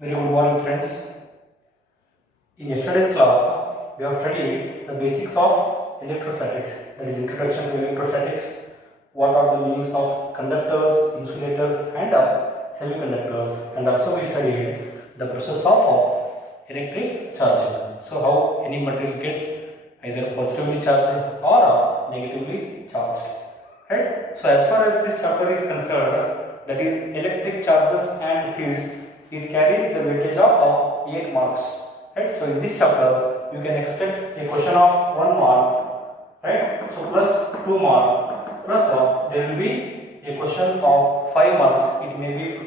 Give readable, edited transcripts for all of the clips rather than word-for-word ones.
Very good morning, friends. In yesterday's class, we have studied the basics of electrostatics, that is, introduction to electrostatics. What are the meanings of conductors, insulators, and semiconductors, and also we studied the process of electric charging. So, how any material gets either positively charged or negatively charged. Right? So, as far as this chapter is concerned, that is electric charges and fields, it carries the weightage of 8 marks. Right? So in this chapter you can expect a question of 1 mark, right? So plus 2 mark, plus there will be a question of 5 marks. It may be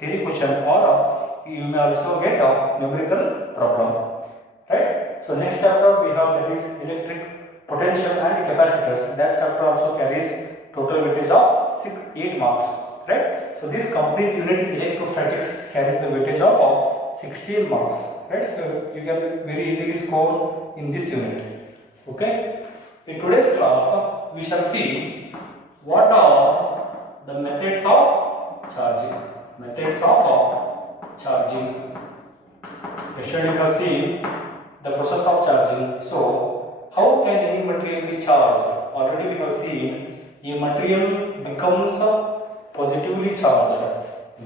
theory question, or you may also get a numerical problem, right? So next chapter we have, that is electric potential and capacitors. That chapter also carries total weightage of 8 marks, right? So this complete unit electrostatics carries the weightage of 16 marks, right? So you can very easily score in this unit. Okay. In today's class, we shall see what are the methods of charging. Methods of charging. Yesterday we have seen the process of charging. So how can any material be charged? Already we have seen a material becomes positively charged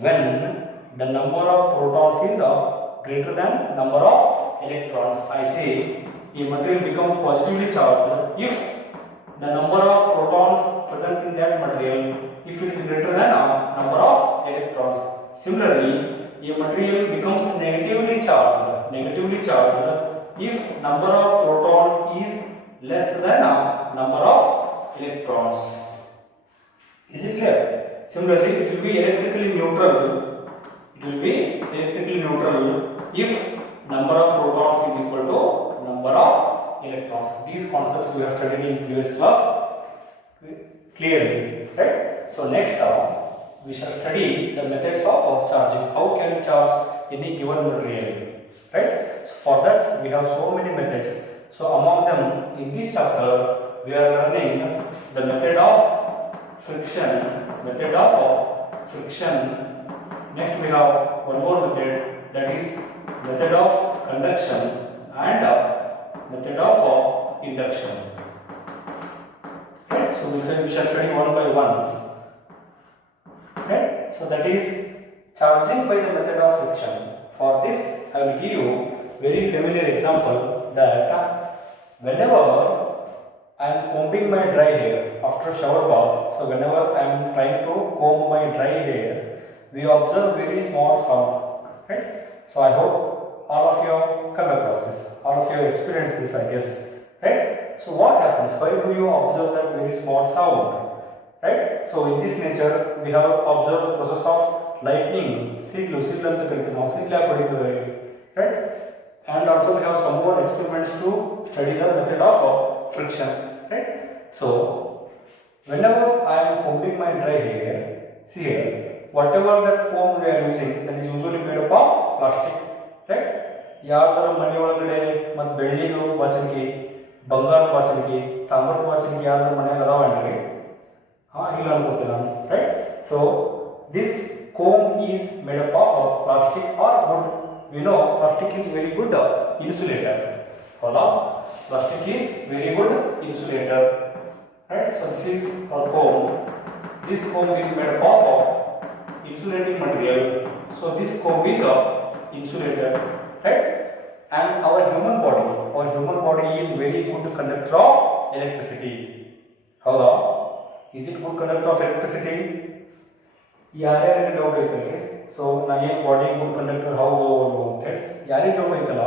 when the number of protons is greater than number of electrons. I say a material becomes positively charged if the number of protons present in that material, if it is greater than number of electrons. Similarly, a material becomes negatively charged if number of protons is less than number of electrons. Is it clear? Similarly, it will be electrically neutral. It will be electrically neutral if number of protons is equal to number of electrons. These concepts we have studied in previous class clearly, right? So next we shall study the methods of charging. How can you charge any given material, right? So for that we have so many methods. So among them, in this chapter we are learning the method of friction. Next we have one more method, that is method of conduction and method of induction. Right? So we shall study one by one. Right? So that is charging by the method of friction. For this, I will give you very familiar example that whenever I am combing my dry hair after shower bath, so whenever I am trying to comb my dry hair, we observe very small sound, right? So I hope all of you come across this, all of you experience this, I guess, right? So what happens? Why do you observe that very small sound, right? So in this nature, we have observed the process of lightning, signal ಅಂತ ಕರಿತೀವಿ ನಾವು, ಸಿಡ್ಲು ಯಾಕೆ ಹೊಡಿತದೆ, right? And also we have some more experiments to study the method of friction, right? So whenever I am combing my dry hair, see here, whatever that comb we are using, that is usually made up of plastic, right? ಯಾವ್ದಾರ ಮನೆ ಒಳಗಡೆ ಮತ್ತು ಬೆಳ್ಳಿದು ಬಾಚಣಿಗೆ, ಬಂಗಾರದ ಬಾಚಣಿಗೆ, ತಾಮ್ರದ ಬಾಚಣಿಗೆ ಯಾವ್ದಾರ ಮನೆಯಾಗ ಅದಾವೇನ್ರಿ? ಇಲ್ಲ ಅನ್ಕೋತೀನಿ ನಾನು, right? So this comb is made up of plastic or wood. We know plastic is very good insulator. Hold on. Plastic is very good insulator. Right? So this is our comb. This comb is made up of insulating material. So this comb is a insulator. Right? And our human body is very good conductor of electricity. Hold on. Is it good conductor of electricity? ಯಾರ್ಯಾರಿಗೆ doubt ಐತಲ್ರಿ? So ನಾನೇನು body good conductor ಹೌದು ಅಂತೇಳಿ ಯಾರಿಗೆ doubt ಐತಲ್ಲ,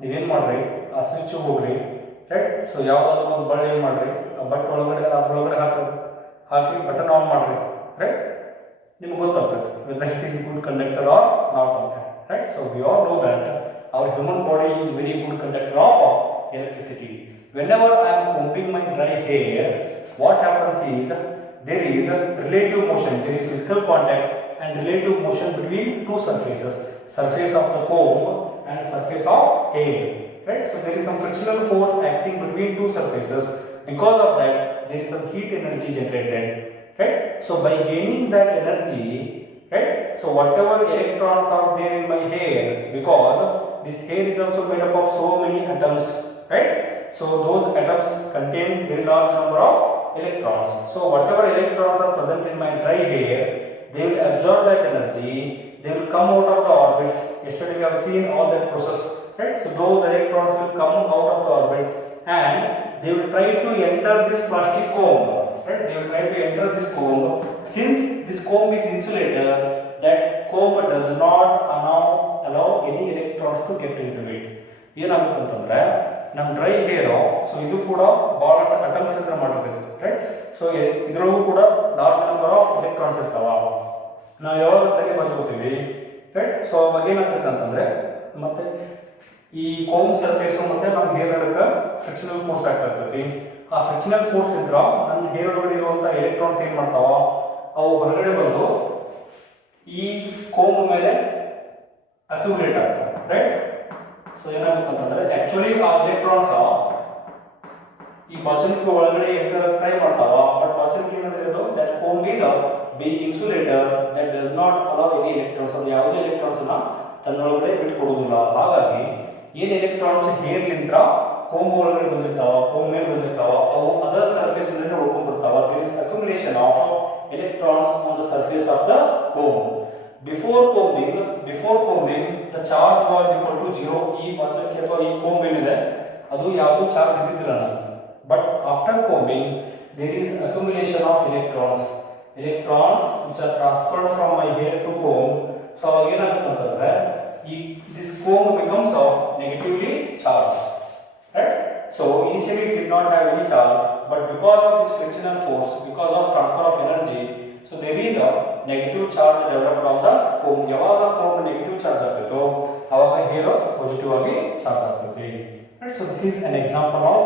ನೀವೇನು ಮಾಡ್ರಿ, ಆ ಸ್ವಿಚ್ ಹೋಗ್ರಿ, ರೈಟ್? ಸೊ ಯಾವುದಾದ್ರು ಒಂದು ಬಳ್ಳಿ ಏನು ಮಾಡ್ರಿ, ಆ ಬಟ್ ಒಳಗಡೆ ಅದ್ರೊಳಗಡೆ ಹಾಕಿ ಬಟನ್ ಆನ್ ಮಾಡ್ರಿ, ರೈಟ್? ನಿಮ್ಗೆ ಗೊತ್ತಾಗ್ತದೆ whether it is good conductor or not ಅಂತ, right? So we all know that our human body is very good conductor of electricity. Whenever I am combing my dry hair, what happens is there is a relative motion, there is physical contact and relative motion between two surfaces, surface of the comb and surface of hair, right? So there is some frictional force acting between two surfaces. Because of that, there is some heat energy generated, right? So by gaining that energy, right? So whatever electrons are there in my hair, because this hair is also made up of so many atoms, right? So those atoms contain very large number of electrons. So whatever electrons are present in my dry hair, they will absorb that energy, they will come out of the orbits. Yesterday we have seen all that process, right? So those electrons will come out of the orbits and they will try to enter this plastic comb, right? They will try to enter this comb. Since this comb is insulated, that comb does not allow any electrons to get into it. ಏನಾಗುತ್ತೆ ಅಂತಂದ್ರೆ ನಮ್ಮ dry hair, so ಇದು ಕೂಡ ಬಹಳಷ್ಟು atoms ಇಂದ ಮಾಡಿರ್ತದೆ, right? So ಇದರಲ್ಲೂ ಕೂಡ large number of electrons ಇರ್ತಾವ. ನಾವು ಯಾವಾಗ ತಲೆ ಬಚ್ಕೋತೀವಿ, ರೈಟ್? ಸೊ ಅವಾಗ ಏನಾಗ್ತೈತೆ ಅಂತಂದ್ರೆ ಮತ್ತೆ ಈ ಕೋಮ್ ಸರ್ಫೇಸ್ ಮತ್ತೆ ನಮ್ಮ ಹೇರ್ ನಡಕ ಫ್ರಿಕ್ಷನಲ್ ಫೋರ್ಸ್ ಆಗ್ತಾ ಇರ್ತೈತಿ. ಆ ಫ್ರಿಕ್ಷನಲ್ ಫೋರ್ಸ್ ಇದ್ರ ನನ್ನ ಹೇರ್ ಒಳಗಡೆ ಇರುವಂತ ಎಲೆಕ್ಟ್ರಾನ್ಸ್ ಏನ್ ಮಾಡ್ತಾವ, ಅವು ಹೊರಗಡೆ ಬಂದು ಈ ಕೋಮ್ ಮೇಲೆ ಅಕ್ಯುಮುಲೇಟ್ ಆಗ್ತವೆ, ರೈಟ್? ಸೊ ಏನಾಗುತ್ತೆ ಅಂತಂದ್ರೆ ಆಕ್ಚುಲಿ ಆ ಎಲೆಕ್ಟ್ರಾನ್ಸ್ ಈ ಬಾಚಣಿಕೆ ಒಳಗಡೆ ಟ್ರೈ ಮಾಡ್ತಾವ, ಬಟ್ ಬಾಚಣಿಕೆ ಏನಂದ್ರೆ ಅದು that comb is being insulator that does not allow any electrons, ಅದು ಯಾವುದೇ ಎಲೆಕ್ಟ್ರಾನ್ಸ್ ಅನ್ನ ತನ್ನೊಳಗಡೆ ಬಿಟ್ಕೊಡುವುದಿಲ್ಲ. ಹಾಗಾಗಿ ಏನ್ ಎಲೆಕ್ಟ್ರಾನ್ಸ್ ಹೇರ್ ಲಿಂತ್ರ ಕೋಮ್ ಒಳಗಡೆ ಬಂದಿರ್ತಾವ, ಕೋಮ್ ಮೇಲೆ ಬಂದಿರ್ತಾವ, ಅವು ಅದರ್ ಸರ್ಫೇಸ್ ಮೇಲೆ ಉಳ್ಕೊಂಡ್ಬಿಡ್ತಾವ. There is accumulation of electrons on the surface of the comb. Before combing, the charge was equal to 0. ಈ ಬಾಚಣಿಕೆ ಅಥವಾ ಈ comb ಏನಿದೆ ಅದು ಯಾವುದು ಚಾರ್ಜ್ ಇದ್ದಿದ್ದಿಲ್ಲ. But after combing there is accumulation of electrons which are transferred from my hair to comb. So ಏನಾಗುತ್ತೆ ಅಂತಂದ್ರೆ ಈ this comb becomes negatively charged, right? So initially it did not have any charge, but because of this frictional force, because of transfer of energy, so there is a negative charge developed on the comb. ಯಾವಾಗ comb negative charge ಆಗ್ತೈತೋ ಆವಾಗ hair positive ಆಗಿ charge ಆಗ್ತೈತಿ, right? So this is an example of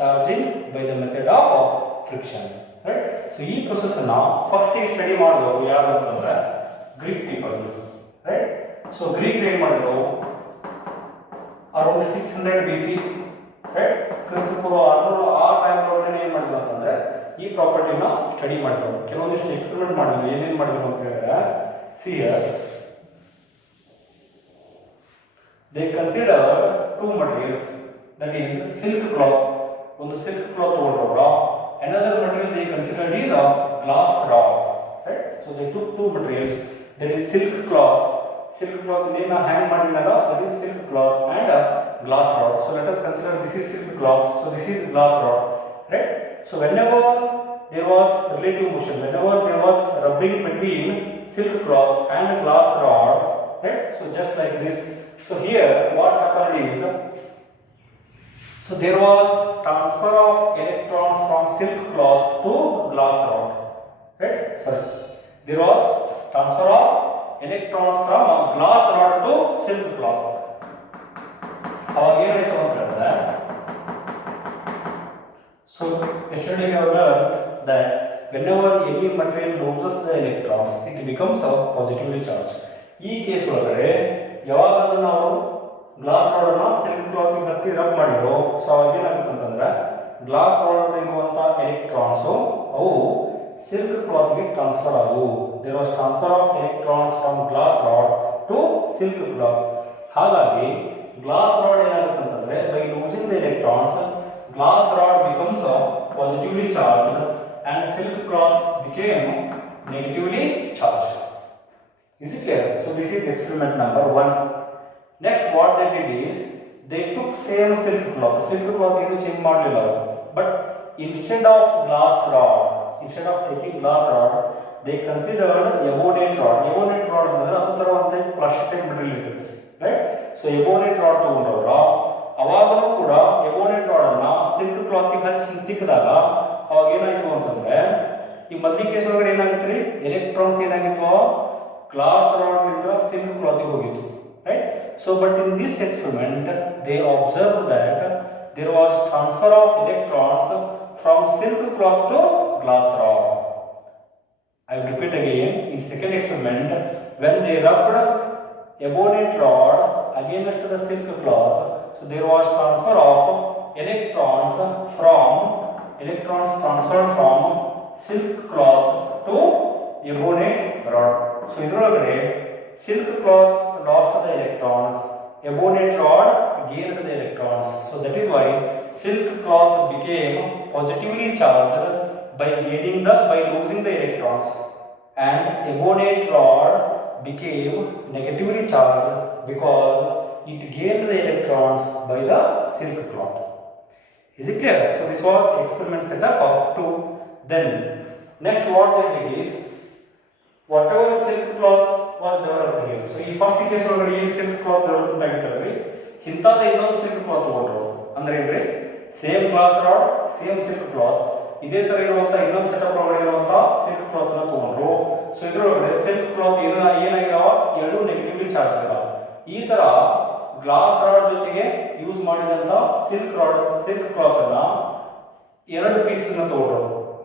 charging by the method of friction, right? So ಈ process ಅನ್ನ first study ಮಾಡಿದವರು ಯಾರು ಅಂತಂದ್ರೆ Greek people, right? So Greek ಏನ್ ಮಾಡಿದ್ರು ಅರೌಂಡ್ 600 BC, ರೈಟ್? ಕ್ರಿಸ್ತಪೂರ್ವ 600 ಆ ಟೈಮ್ ಒಳಗಡೆ ಏನ್ ಮಾಡಿದ್ರು ಅಂತಂದ್ರೆ ಈ ಪ್ರಾಪರ್ಟಿನ ಸ್ಟಡಿ ಮಾಡಿದ್ರು. ಕೆಲವೊಂದಿಷ್ಟು ಎಕ್ಸ್ಪೆರಿಮೆಂಟ್ ಮಾಡಿದ್ರು. ಏನೇನ್ ಮಾಡಿದ್ರು ಅಂತ ಹೇಳಿದ್ರೆ, see here they consider two materials, that is silk cloth. ಒಂದು ಸಿಲ್ಕ್ ಕ್ಲಾತ್ ತಗೊಂಡ್ರು. another material they considered is a glass rod, right? So they took two materials, that is silk cloth ಇದನ್ನ ಹ್ಯಾಂಗ್ ಮಾಡಿದ್ನಲ್ಲ, that is silk cloth and glass rod. So let us consider this is silk cloth, so this is glass rod, right? So whenever there was relative motion, whenever there was rubbing between silk cloth and glass rod, right? So just like this. So here what happened is, so there was transfer of electrons from silk cloth to glass rod, right? Sorry, there was transfer of electrons from a glass rod to silk cloth. ಅವಾಗ ಏನಾಯ್ತು ಅಂತ ಹೇಳಿದ್ರೆ, so yesterday we have learned that whenever any material loses the electrons, it becomes a positively charged. ಈ case ಒಳಗಡೆ ಯಾವಾಗ ನಾವು glass rod ಅನ್ನ silk cloth ಗೆ ಹತ್ತಿ ರಬ್ ಮಾಡಿದ್ರು, ಸೊ ಅವಾಗ ಏನಾಗುತ್ತೆ ಅಂತಂದ್ರೆ ಗ್ಲಾಸ್ ರಾಡ್ ಇರುವಂತ ಎಲೆಕ್ಟ್ರಾನ್ಸ್ ಅವು ಸಿಲ್ಕ್ ಕ್ಲಾತ್ ಗೆ ಟ್ರಾನ್ಸ್ಫರ್ ಆದವು. There was transfer of electrons from glass rod to silk cloth. ಹಾಗಾಗಿ ಗ್ಲಾಸ್ ರಾಡ್ ಏನಾಗುತ್ತೆ ಅಂತಂದ್ರೆ by losing the electrons, glass rod becomes positively charged and silk cloth became negatively charged. Is it clear? So this is experiment number 1. Next what they did is, they took same silk cloth ಏನು change ಮಾಡಲಿಲ್ಲ, but instead of taking glass rod, they considered ebonite rod. Ebonite rod ಅಂತಂದ್ರೆ ಅದು ತರ ಒಂದು plastic material ಇರ್ತದೆ, right? So ebonite rod ತಗೊಂಡವರು ಅವಾಗಲೂ ಕೂಡ ebonite rod ಅನ್ನ silk cloth ಗೆ ಹಚ್ಚಿ ತಿಕ್ಕಿದಾಗ ಅವಾಗ ಏನಾಯ್ತು ಅಂತಂದ್ರೆ ಈ ಮಧ್ಯ ಕೇಸ್ ಒಳಗಡೆ ಏನಾಗುತ್ತೆ, ಎಲೆಕ್ಟ್ರಾನ್ಸ್ ಏನಾಗಿತ್ತು ಗ್ಲಾಸ್ ರಾಡ್ ನಿಂದ ಸಿಲ್ಕ್ ಕ್ಲಾತ್ ಗೆ ಹೋಗಿತ್ತು, right? So but in this experiment they observed that there was transfer of electrons from silk cloth to glass rod. I will repeat again. In second experiment, when they rubbed ebonite rod against the silk cloth, so there was transfer of electrons transferred from silk cloth to ebonite rod. So ಇದು ಇದರೊಳಗಡೆ silk cloth lost the electrons, ebonite rod gained the electrons. So that is why silk cloth became positively charged by losing the electrons, and ebonite rod became negatively charged because it gained the electrons by the silk cloth. Is it clear? So this was experiment setup of 2. Then next what they did is, whatever silk cloth was developed here. So ಈ first case ಒಳಗಡೆ ಏನು silk cloth development ಆಗಿತ್ತಲ್ರಿ, ಇಂಥದ ಇನ್ನೊಂದು silk cloth ತಗೊಂಡ್ರು. ಅಂದ್ರೆ ಏನ್ರಿ, same glass rod same silk cloth, ಇದೇ ತರ ಇರುವಂತ ಇನ್ನೊಂದು ಸೆಟಪ್ ಒಳಗಡೆ ಇರುವಂತ ಸಿಲ್ಕ್ ಕ್ಲಾತ್ ನ ತಗೊಂಡ್ರು. ಸೊ ಇದ್ರೊಳಗಡೆ ಸಿಲ್ಕ್ ಕ್ಲಾತ್ ಏನಾಗಿದಾವ, ಎರಡು ನೆಗೆಟಿವ್ಲಿ ಚಾರ್ಜ್ ಇದಾವ. ಈ ತರ ಗ್ಲಾಸ್ ರಾಡ್ ಜೊತೆಗೆ ಯೂಸ್ ಮಾಡಿದಂತ ಸಿಲ್ಕ್ ಕ್ಲಾತ್ ಅನ್ನ ಎರಡು ಪೀಸ್ ನ ತಗೊಂಡ್ರು.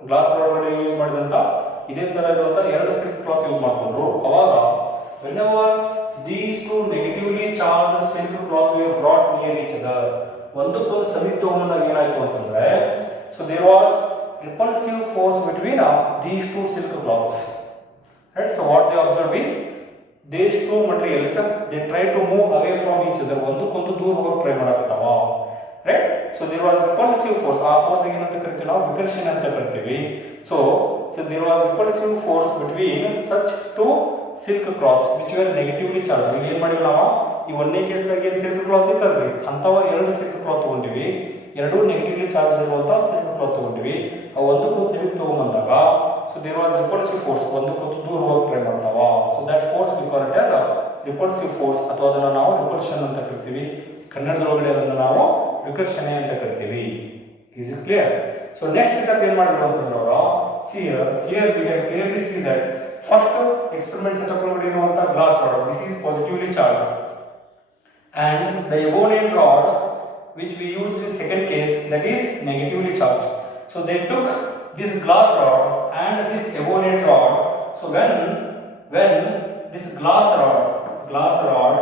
ಗ್ಲಾಸ್ ರಾಡ್ ಒಳಗಡೆ ಯೂಸ್ ಮಾಡಿದಂತ ಇದೇ ತರ ಇರುವಂತ ಎರಡು ಸಿಲ್ಕ್ ಕ್ಲಾತ್ ಯೂಸ್ ಮಾಡ್ಕೊಂಡ್ರು. ಅವಾಗ whenever these two negatively charged silk cloth were brought near each other, ಒಂದಕ್ಕೊಂದು ಸಮೀಪ ತಗೊಂಡಾಗ ಏನಾಯ್ತು ಅಂತಂದ್ರೆ, so there was repulsive force between these two silk cloths, right? So what they observed is, these two materials they try to move away from each other, ಒಂದಕ್ಕೊಂದು ದೂರ ಹೋಗಕ್ಕೆ try ಮಾಡಕತ್ತಾವ, right? So there was repulsive force. ಆ force ಏನಂತ ಕರಿತೀವಿ ನಾವು, ವಿಕರ್ಷಣೆ ಅಂತ ಕರಿತೀವಿ. So there was repulsive force between such two silk cloths which were negatively charged. ಇಲ್ಲಿ ಏನು ಮಾಡಿವಿ ನಾವು, ಈ ಒಂದನೇ ಕೇಸ್ನಾಗ ಏನು ಸಿಲ್ಕ್ ಕ್ಲಾತ್ ಇತ್ತಲ್ರಿ, ಅಂಥವ ಎರಡು ಸಿಲ್ಕ್ ಕ್ಲಾತ್ ತಗೊಂಡಿವಿ, ಎರಡು ನೆಗೆಟಿವ್ಲಿ ಚಾರ್ಜ್ ಇರುವಂಥ ಸಿಲ್ಕ್ ಕ್ಲಾತ್ ತಗೊಂಡಿವಿ. ಅವು ಒಂದಕ್ಕೊಂದು ಸಿಲ್ಕ್ ತಗೊಂಬಂದಾಗ, so there was repulsive force, ಒಂದಕ್ಕೊಂದು ದೂರ ಹೋಗಿ ಟ್ರೈ ಮಾಡ್ತಾವ. So that force we call it as repulsive force, ಅಥವಾ ಅದನ್ನು ನಾವು ರಿಪಲ್ಷನ್ ಅಂತ ಕರಿತೀವಿ. ಕನ್ನಡದೊಳಗಡೆ ಅದನ್ನು ನಾವು ವಿಕರ್ಷಣೆ ಅಂತ ಕರಿತೀವಿ. Is it clear? So next step ಏನು ಮಾಡಿದ್ರು ಅಂತಂದ್ರೆ ಅವರು, here we can clearly see that first experiment setup ಒಳಗಡೆ ಇರುವಂತ glass rod, this is positively charged, and the ebonite rod which we used in second case, that is negatively charged. So they took this glass rod and this ebonite rod. So when this glass rod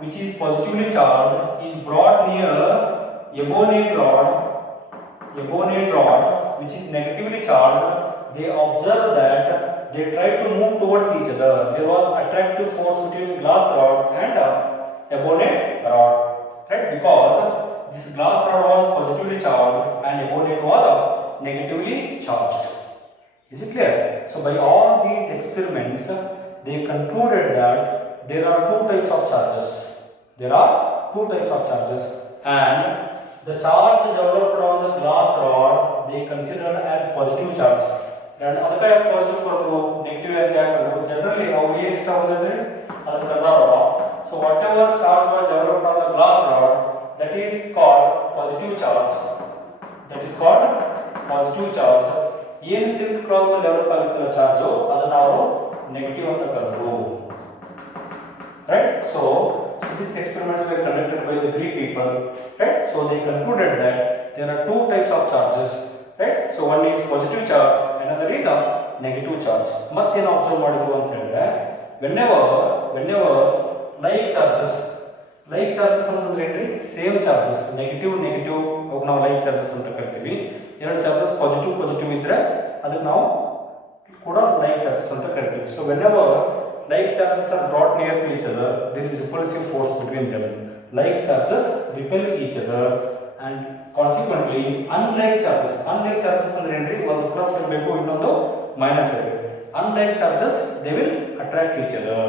which is positively charged is brought near ebonite rod which is negatively charged, they observe that they tried to move towards each other. There was attractive force between glass rod and ebonite rod, right? Because this glass rod was positively charged and ebonite was negatively charged. Is it clear? So by all these experiments, they concluded that there are two types of charges. And the charge developed on the glass rod they considered as positive charge. And ಅದಕ್ಕೆ positive ಬರೋದು, negative ಅಂತ ಯಾಕಂದ್ರೆ generally ಅವ್ರು ಏನು ಇಷ್ಟ ಬಂದಿದ್ರೆ ಅದಕ್ಕೆ ಕರ್ದಾರ. So whatever charge was developed on the glass rod, that is called positive charge. ಏನು ಸಿಲ್ಕ್ ಕ್ಲಾತ್ ಡೆವಲಪ್ ಆಗಿತ್ತಲ್ಲ ಚಾರ್ಜು, ಅದನ್ನ ಅವರು ನೆಗೆಟಿವ್ ಅಂತ ಕರೆದ್ರು, right? So these experiments were conducted by the Greek people, right? So they concluded that there are two types of charges, right? So one is positive charge, another is a negative charge. ಮತ್ತೇನು observe ಮಾಡಿದ್ರು ಅಂತ ಹೇಳಿದ್ರೆ, whenever like charges ಅಂತಂದ್ರೆ ಏನ್ರಿ, same charges, negative ಅವಾಗ ನಾವು like charges ಅಂತ ಕರಿತೀವಿ. ಎರಡು ಚಾರ್ಜಸ್ ಪಾಸಿಟಿವ್ ಇದ್ರೆ ಅದಕ್ಕೆ ನಾವು ಕೂಡ ಲೈಕ್ ಚಾರ್ಜಸ್ ಅಂತ ಕರಿತೀವಿ. So whenever like charges are brought near to each other, there is repulsive force between them. Like charges repel each other, and consequently unlike charges ಅಂದ್ರೆ ಏನ್ರಿ, ಒಂದು ಪ್ಲಸ್ ಇರಬೇಕು, ಇನ್ನೊಂದು ಮೈನಸ್ ಇರಬೇಕು. Unlike charges they will attract each other,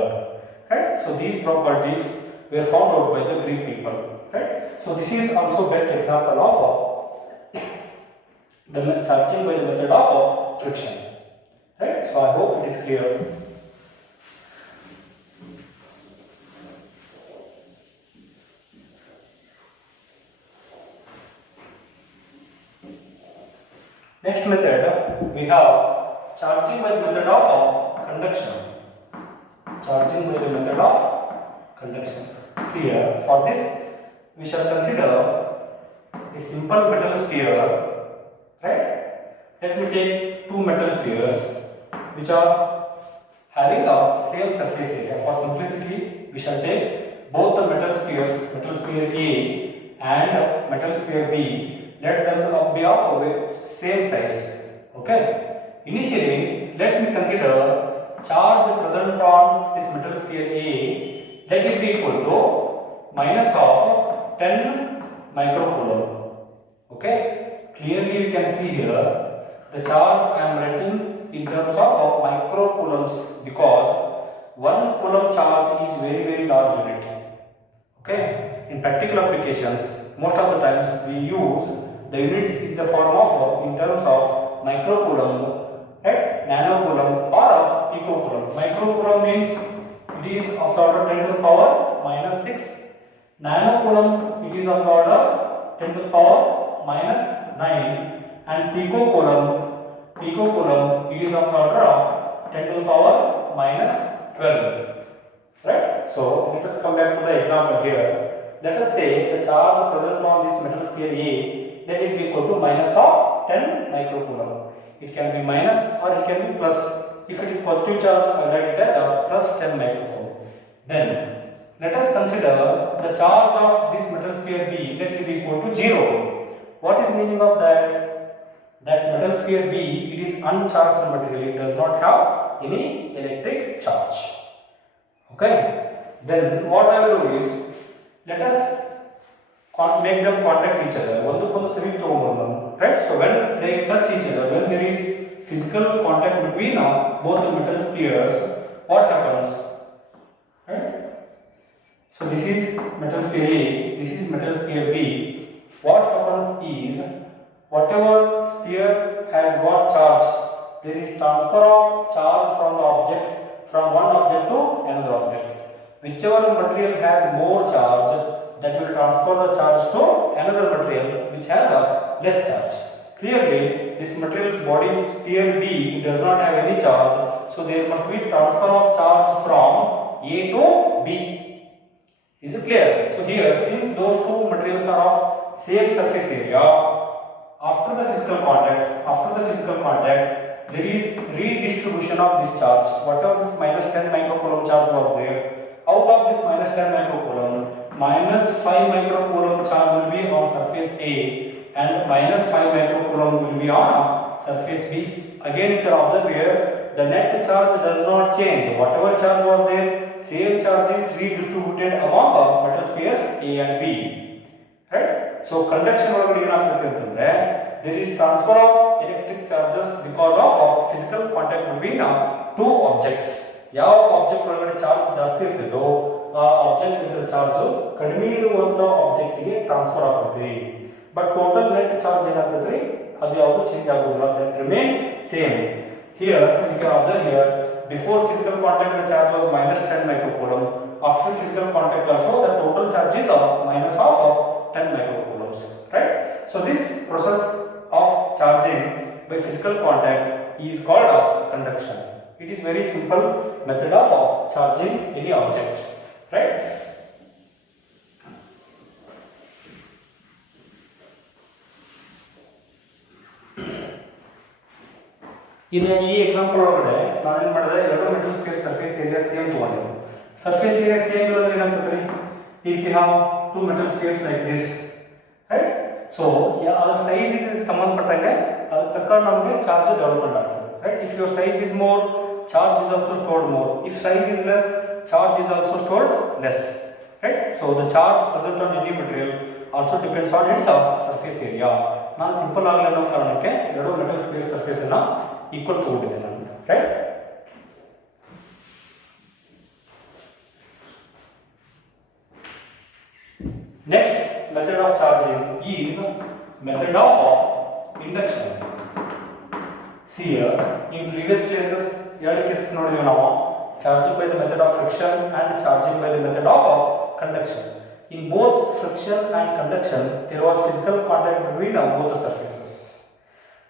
right? So these properties were found out by the Greek people, right? So this is also best example of the charging by the method of friction, right? So I hope it is clear. Next method we have charging by the method of conduction. See here, for this we shall consider a simple metal sphere, right? Let me take two metal spheres which are having a same surface area. For simplicity, we shall take both the metal sphere A and metal sphere B. Let them be of same size. Okay. Initially, let me consider charge present on this metal sphere A, let it be equal to minus of 10 microcoulomb. Okay, clearly you can see here the charge I am writing in terms of microcoulombs because 1 coulomb charge is very large unit. Okay, in practical applications, most of the times we use the units in the form of in terms of microcoulomb, right, nanocoulomb or picocoulomb. Microcoulomb means it is of the order 10 to the power minus 6. Nanocoulomb it is of the order 10 to the power minus 9, and picocoulomb it is of the order of 10 to the power minus 12. Right? So let us come back to the example here. Let us say the charge present on this metal sphere A, let it be equal to minus of 10 microcoulomb. It can be minus or it can be plus. If it is positive charge, I will write it as a plus 10 microcoulomb. Then let us consider the charge of this metal sphere B, let it be equal to 0. What is meaning of that? That metal sphere B, it is uncharged material. It does not have any electric charge. Okay, then what I will do is, let us make them contact each other. Right? So when they touch each other, when there is physical contact between both the metal spheres, what happens? Right? So this is metal sphere A, this is metal sphere B. What happens is, whatever sphere has got charge, there is transfer of charge from the object, from one object to another object. Whichever material has more charge, that will transfer the charge to another material which has a less charge. Clearly, this material's body sphere B does not have any charge, so there must be transfer of charge from A to B. Is it clear? So here, since those two materials are of same surface area, after the physical contact, there is redistribution of this charge. Whatever this minus 10 microcoulomb charge was there, out of this minus 10 microcoulomb, minus 5 microcoulomb charge will be on surface A and minus 5 microcoulomb will be on surface B. Again, if you observe here, the net charge does not change. Whatever charge was there, same charge is redistributed among metal spheres A and B. Right? So conduction there is transfer of electric charges because of physical contact between two objects. ಯಾವ object ಒಳಗಡೆ charge ಜಾಸ್ತಿ ಇರ್ತಿದೋ ಆ object ಇದ್ರ charge ಕಡಿಮೆ ಇರುವಂತ object ಗೆ transfer ಆಗ್ತದೆ. But total net charge ಏನಾಗ್ತದ್ರಿ ಅದು ಯಾವುದು ಚೇಂಜ್ ಆಗೋದಿಲ್ಲ, that remains same. Here you can observe here, before physical contact the charge was minus 10 microcoulomb. After physical contact also the total charge is minus of 10 microcoulombs. Right? So this process of charging by physical contact is called conduction. It is very simple method of charging any object. Right? In ಈ example ಒಳಗಡೆ ನಾನು ಏನು ಮಾಡಿದೆ, ಎರಡು metal sphere surface area same ತಗೊಂಡಿದ್ದೆ. Surface area same ಇರೋದ್ರೆ ಏನಾಗ್ತದೆ, if you have two metal spheres like this, right? So ಅದರ size ಗೆ ಸಂಬಂಧಪಟ್ಟಂಗೆ ಅದಕ್ಕೆ ತಕ್ಕ ನಮಗೆ ಚಾರ್ಜ್ ಡೆವಲಪ್ಮೆಂಟ್ ಆಗ್ತದೆ. Right? If your size is more, charge is also stored more. If size is less, charge is also stored less. Right? So the charge present on any material also depends on its surface area. ನಾನು simple ಆಗಲಿ ಅನ್ನೋ ಕಾರಣಕ್ಕೆ ಎರಡು metal sphere surface ಅನ್ನ equal ತಗೊಂಡಿದ್ದೆ ನಾನು. Right? Next method of charging is method of induction. See here, in previous classes, ಎರಡು cases ನೋಡಿದ್ವಿ ನಾವು, charging by the method of friction and charging by the method of conduction. In both friction and conduction, there was physical contact between both the surfaces.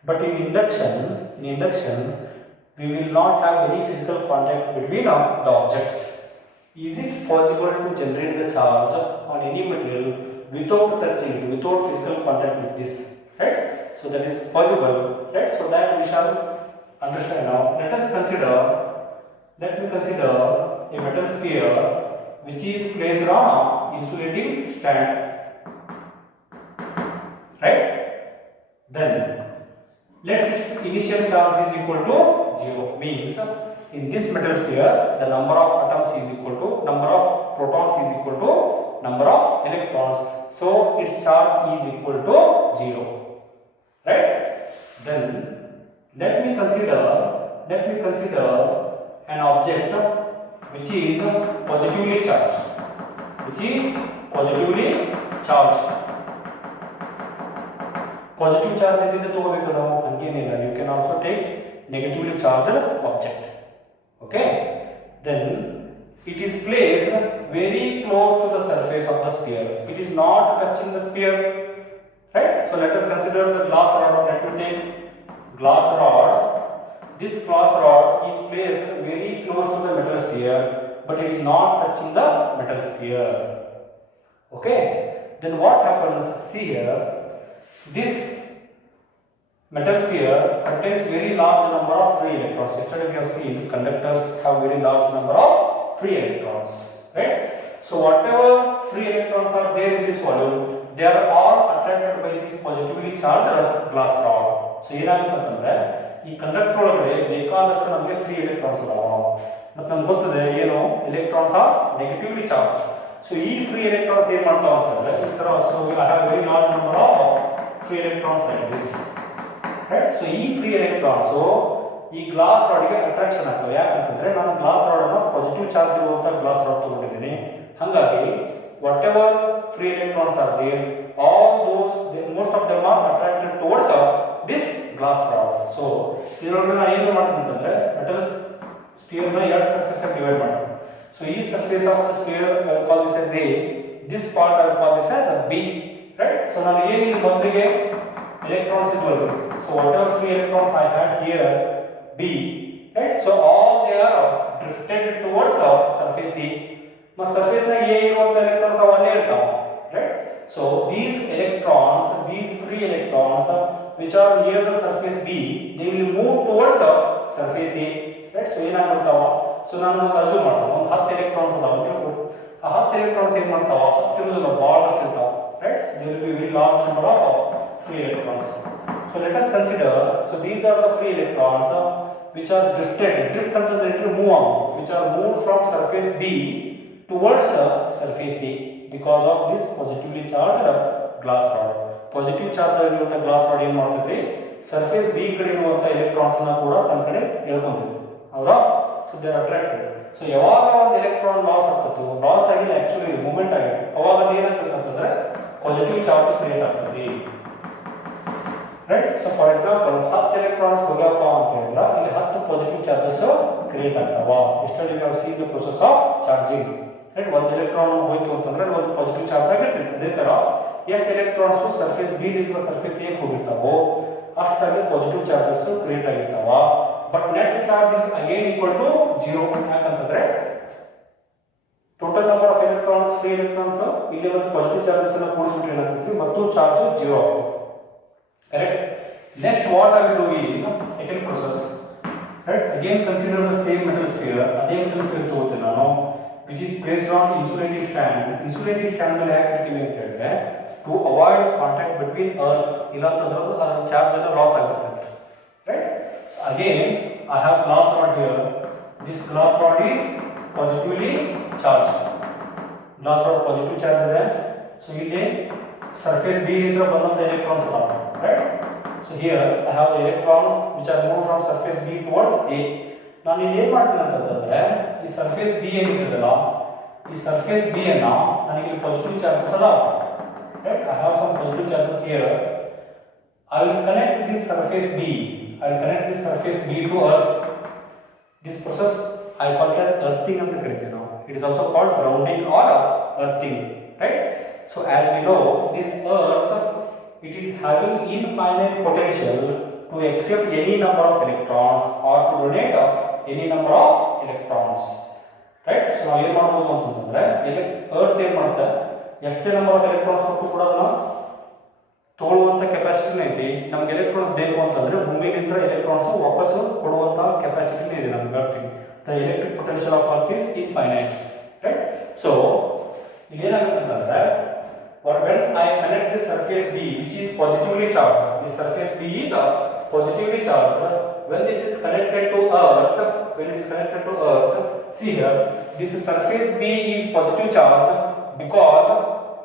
But in induction, we will not have any physical contact between the objects. Is it possible to generate the charge on any material without touching it, without physical contact with this? Right? So that is possible. Right? So that we shall understand now. Let me consider a metal sphere which is placed on insulating stand. Right? Then let its initial charge is equal to 0. Means in this metal sphere the number of atoms is equal to number of protons is equal to number of electrons, so its charge is equal to 0, right? Then let me consider an object which is positively charged, positive charge ಇದ್ದಿದ್ದು ತಗೋಬೇಕು ನಾವು, ಹಂಗೇನಿಲ್ಲ. You can also take negatively charged object. Okay, then it is placed very close to the surface of the sphere. It is not touching the sphere, right? So let us consider the glass rod. Let me take glass rod. This glass rod is placed very close to the metal sphere, but it is not touching the metal sphere. Okay, then what happens? See here, this metal sphere contains very large number of free electrons. Yesterday we have seen conductors have very large number of free electrons, right? So whatever free electrons are there in this volume, they are all attracted by this positively charged glass rod. So ಏನಾಗುತ್ತೆ ಅಂತಂದ್ರೆ ಈ conductor ಒಳಗಡೆ ಬೇಕಾದಷ್ಟು ನಮಗೆ free electrons ಇದಾವ, ಮತ್ತು ನಮ್ಗೆ ಗೊತ್ತಿದೆ ಏನು electrons are negatively charge. So ಈ ಫ್ರೀ ಎಲೆಕ್ಟ್ರಾನ್ಸ್ ಏನು ಮಾಡ್ತಾವ ಅಂತಂದ್ರೆ ಈ ತರ, so I have very large number of free electrons like this, right? So ಈ ಫ್ರೀ ಎಲೆಕ್ಟ್ರಾನ್ಸ್ ಈ ಗ್ಲಾಸ್ ರಾಡ್ಗೆ ಅಟ್ರಾಕ್ಷನ್ ಆಗ್ತವೆ. ಯಾಕಂತಂದ್ರೆ ನಾನು ಗ್ಲಾಸ್ ರಾಡ್ ಅನ್ನು ಪಾಸಿಟಿವ್ ಚಾರ್ಜ್ ಇರುವಂತ ಗ್ಲಾಸ್ ರಾಡ್ ತಗೊಂಡಿದ್ದೀನಿ, ಹಾಗಾಗಿ whatever free electrons are there, all those most of them are attracted towards this glass rod. So ಇದರೊಳಗೆ ನಾನು ಏನು ಮಾಡ್ತೀನಿ ಅಂತಂದ್ರೆ ಮೆಟಲ್ ಸ್ಪಿಯರ್ ನ ಎರಡು ಸರ್ಫೇಸ್ ಆಗಿ ಡಿವೈಡ್ ಮಾಡ್ತೀನಿ. ಸೊ ಈ surface of the spear I call this as A, this part I call this as B, right? So ನಾನು ಏನಿದೆ ಮೊದಲಿಗೆ electrons ಇದ್ವಲ್ಲ, so whatever free electrons I had here B, right? So all they are drifted towards surface A. ಮತ್ತು surface ನಾಗ A ಇರುವಂತ electrons ಅವನ್ನೇ ಇರ್ತಾವೆ, right? So these electrons, these free electrons which are near the surface B, they will move towards surface A, right? So ಏನಾಗ್ಬಿಡ್ತಾವ, so ನಾನು assume ಮಾಡ್ತಾವ ಒಂದು 10 electrons ಅದಾವ ತಿಳ್ಕೊ, ಆ 10 ಎಲೆಕ್ಟ್ರಾನ್ಸ್ ಏನು ಮಾಡ್ತಾವ, ಹತ್ತಿರದಲ್ಲ ಬಹಳಷ್ಟು ಇರ್ತಾವ, right? So there will be very large number of free electrons. So let us consider, so these are the free electrons which are drifted, drift ಅಂತಂದ್ರೆ move on, which are moved from surface B towards surface A because of this positively charged glass rod. Positive charge ಆಗಿರುವಂತ glass rod ಏನು ಮಾಡ್ತೈತಿ, surface B ಕಡೆ ಇರುವಂತ electrons ನ ಕೂಡ ತನ್ನ ಕಡೆ ಎಳ್ಕೊಂತೈತಿ, ಹೌದಾ? So they are attracted. So ಯಾವಾಗ ಒಂದು ಎಲೆಕ್ಟ್ರಾನ್ ಲಾಸ್ ಆಗ್ತದೆ, ಲಾಸ್ ಆಗಿಲ್ಲ ಆಕ್ಚುಲಿ ಮೂವ್ಮೆಂಟ್ ಆಗಿದೆ, ಅವಾಗ ಏನಾಗ್ತದೆ ಅಂತಂದ್ರೆ ಪಾಸಿಟಿವ್ ಚಾರ್ಜ್ ಕ್ರಿಯೇಟ್ ಆಗ್ತದೆ, right? So for example 10 electrons ಹೋಗ್ಯಪ್ಪ ಅಂತ ಹೇಳಿದ್ರೆ ಇಲ್ಲಿ 10 ಪಾಸಿಟಿವ್ ಚಾರ್ಜಸ್ ಕ್ರಿಯೇಟ್ ಆಗ್ತಾವ. Yesterday we have seen the process of charging, right? ಒಂದು ಎಲೆಕ್ಟ್ರಾನ್ ಹೋಯ್ತು ಅಂತಂದ್ರೆ ಒಂದು ಪಾಸಿಟಿವ್ ಚಾರ್ಜ್ ಆಗಿರ್ತೈತೆ. ಅದೇ ತರ ಎಷ್ಟು ಎಲೆಕ್ಟ್ರಾನ್ಸ್ ಸರ್ಫೇಸ್ ಬಿ ನಿಂದ ಸರ್ಫೇಸ್ ಎ ಹೋಗಿರ್ತಾವೋ ಅಷ್ಟಾಗಿ ಪಾಸಿಟಿವ್ ಚಾರ್ಜಸ್ ಕ್ರಿಯೇಟ್ ಆಗಿರ್ತಾವ. But net charge is again equal to 0. ಯಾಕಂತಂದ್ರೆ total number of electrons, free electrons ಇಲ್ಲಿ ಒಂದು ಪಾಸಿಟಿವ್ ಚಾರ್ಜಸ್ ಅನ್ನು ಕೂಡಿಸ್ಬಿಟ್ರೆ ಏನಾಗ್ತದೆ, ಮತ್ತು ಚಾರ್ಜ್ 0 ಆಗುತ್ತೆ, correct? Next what I will do is second process, right? Again consider the same metal sphere, ಅದೇ metal sphere ತಗೋತೀನಿ ನಾನು, which is placed on insulating stand. Insulating stand ಮೇಲೆ ಯಾಕೆ ಇಡ್ತೀವಿ ಅಂತ ಹೇಳಿದ್ರೆ to avoid contact between earth, ಇಲ್ಲ ಅಂತಂದ್ರೆ ಅದು ಚಾರ್ಜ್ ಎಲ್ಲ ಲಾಸ್ ಆಗಿರ್ತೈತೆ, right? Again I have glass rod here. This glass rod is positively charged. Glass rod positive charge ಇದೆ. So ಇಲ್ಲಿ surface B ಇಂದ ಬಂದಂತ electrons ಅದಾವ, right? So here I have the electrons which are moved from surface B towards A. ನಾನು ಇಲ್ಲಿ ಏನು ಮಾಡ್ತೀನಿ ಅಂತಂದ್ರೆ ಈ ಸರ್ಫೇಸ್ ಬಿ ಏನಿರ್ತದಲ್ಲ, ಈ ಸರ್ಫೇಸ್ ಬಿ ಅನ್ನ ನನಗೆ ಇಲ್ಲಿ ಪಾಸಿಟಿವ್ ಚಾರ್ಜಸ್ ಅದಾವ, right? I have some positive charges here. I will connect this surface B, I will connect this surface B to earth. This process I call it as earthing ಅಂತ ಕರಿತೀವಿ ನಾವು. It is also called grounding or earthing, right? So as we know this earth it is having infinite potential to accept any number of electrons or to donate any number of electrons, right? So ನಾವು ಏನು ಮಾಡಬಹುದು ಅಂತಂದ್ರೆ earth ಏನು ಮಾಡುತ್ತೆ, ಎಷ್ಟೇ number of electrons ಕೊಟ್ಟು ಕೂಡ ಅದನ್ನ ತಗೊಳ್ಳುವಂತ ಕೆಪಾಸಿಟಿನೇ ಐತಿ. ನಮ್ಗೆ ಎಲೆಕ್ಟ್ರಾನ್ಸ್ ಬೇಕು ಅಂತಂದ್ರೆ ಭೂಮಿಲಿಂದ ಎಲೆಕ್ಟ್ರಾನ್ಸ್ ವಾಪಸ್ ಕೊಡುವಂತ ಕೆಪಾಸಿಟಿನೇ ಇದೆ ನಮ್ಗೆ ಅರ್ತಿಗೆ. The electric potential of earth is infinite, right? So ಇಲ್ಲಿ ಏನಾಗುತ್ತೆ ಅಂತಂದ್ರೆ when I connect this surface B which is positively charged, this surface B is positively charged, when this is connected to earth, when it is connected to earth, see here, this surface B is positive charge because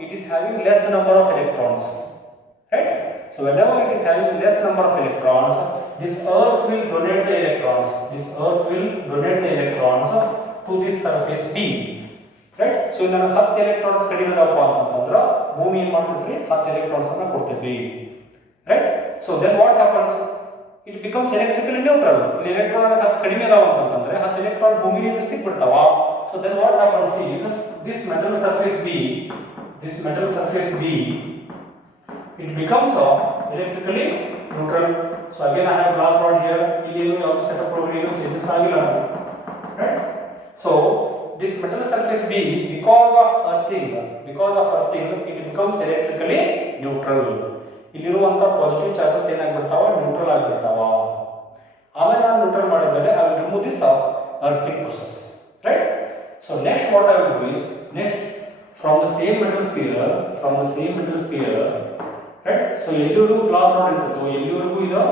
it is having less number of electrons, right? So whenever it is having less number of electrons, this earth will donate the electrons. This earth will donate the electrons to this surface B. Right? So ನಾನು 10 electrons ಕಡಿಮೆ ಇದಾವಪ್ಪ ಅಂತಂದ್ರೆ ಭೂಮಿ ಏನು ಮಾಡ್ತೈತಿ 10 electrons ಅನ್ನು ಕೊಡ್ತೈತಿ. Right? So then what happens? It becomes electrically neutral. ಇಲ್ಲಿ electron 10 ಕಡಿಮೆ ಇದಾವ ಅಂತಂದ್ರೆ 10 electron ಭೂಮಿಯಿಂದ ಸಿಕ್ಬಿಡ್ತಾವ. So then what happens is this metal surface B, it becomes electrically neutral. So again I have glass rod here. ಇಲ್ಲಿ ಏನು ಯಾವ setup ಒಳಗಡೆ ಏನು ಚೇಂಜಸ್ ಆಗಿಲ್ಲ. Right? So this metal surface B, because of earthing, it becomes electrically neutral. ಇಲ್ಲಿರುವಂತ positive charges ಏನಾಗ್ಬಿಡ್ತಾವ neutral ಆಗಿಬಿಡ್ತಾವ. ಆಮೇಲೆ ನಾನು ನ್ಯೂಟ್ರಲ್ ಮಾಡಿದ್ಮೇಲೆ I will remove this earthing process, right? So next what I will do is, next from the same metal sphere, right? So ಎಲ್ಲಿವರೆಗೂ glass rod ಇರ್ತದೋ ಎಲ್ಲಿವರೆಗೂ ಇದು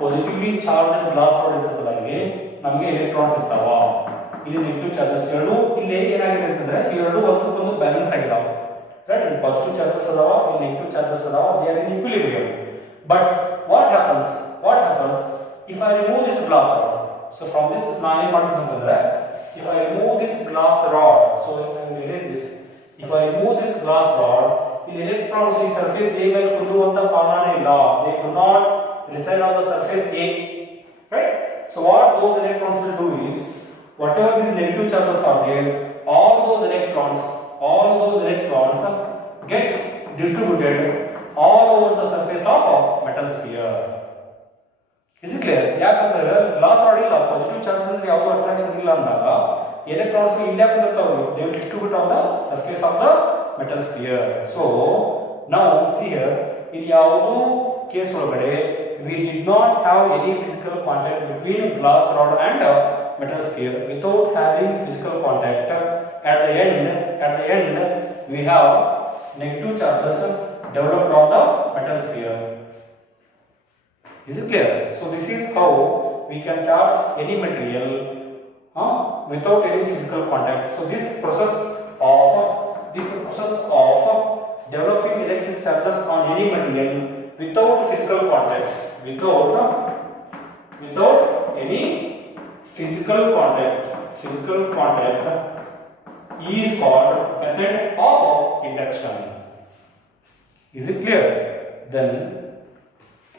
ಪಾಸಿಟಿವ್ಲಿ ಚಾರ್ಜ್ಡ್ ಗ್ಲಾಸ್ ರಾಡ್ ಇರ್ತದಲ್ಲ ಇಲ್ಲಿ ನಮಗೆ ಎಲೆಕ್ಟ್ರಾನ್ಸ್ ಇರ್ತಾವ. ಇಲ್ಲಿ ನೆಗೆಟಿವ್ ಚಾರ್ಜಸ್ ಎರಡು ಇಲ್ಲಿ ಏನಾಗಿದೆ ಅಂತಂದ್ರೆ ಇವೆರಡು ಒಂದಕ್ಕೊಂದು ಬ್ಯಾಲೆನ್ಸ್ ಆಗಿದಾವೆ, ರೈಟ್? ಇಲ್ಲಿ ಪಾಸಿಟಿವ್ ಚಾರ್ಜಸ್ ಅದಾವ, ಇಲ್ಲಿ ನೆಗೆಟಿವ್ ಚಾರ್ಜಸ್ ಅದಾವ, they are in equilibrium. But what happens if I remove this glass rod? So from this ನಾನು ಏನು ಮಾಡ್ತೀನಿ ಅಂತಂದ್ರೆ if I remove this glass rod, so if I remove this glass rod, ಇಲ್ಲಿ electrons ಈ surface A ಮೇಲೆ ಕುಂದುವಂತ ಕಾರಣನೇ ಇಲ್ಲ. They do not reside on the surface A, right? So what those electrons will do is, whatever these negative charges are there, all those electrons get distributed all over the surface of a metal sphere. Is it clear? ಯಾಕಂದ್ರೆ glass rod ಇಲ್ಲ, positive charge ಅಂದ್ರೆ ಯಾವುದೋ attraction ಇಲ್ಲ ಅಂದಾಗ electrons ಇಲ್ಲಿ ಯಾಕೆ ಬರ್ತಾವೆ? they will distribute on the surface of the metal sphere. So now see here, ಇಲ್ಲಿ ಯಾವುದೋ ಕೇಸ್ ಒಳಗಡೆ we did not have any physical contact between glass rod and metal sphere. Without having physical contact, at the end we have negative charges developed on the metal sphere. Is it clear? So this is how we can charge any material without any physical contact. So this process of developing electric charges on any material without physical contact, without any physical contact is called method of induction. Is it clear? Then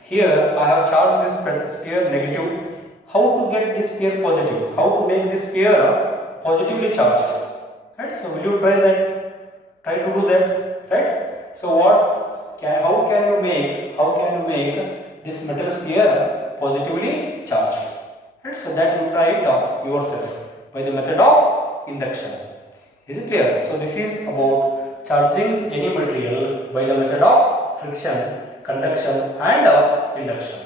here I have charged this sphere negative. How to get this sphere positive? How to make this sphere positively charged? Right? So will you try to do that? Right? So how can you make this metal sphere positively charged? Right? So that you try it yourself by the method of induction. Is it clear? So this is about charging any material by the method of friction, conduction and induction.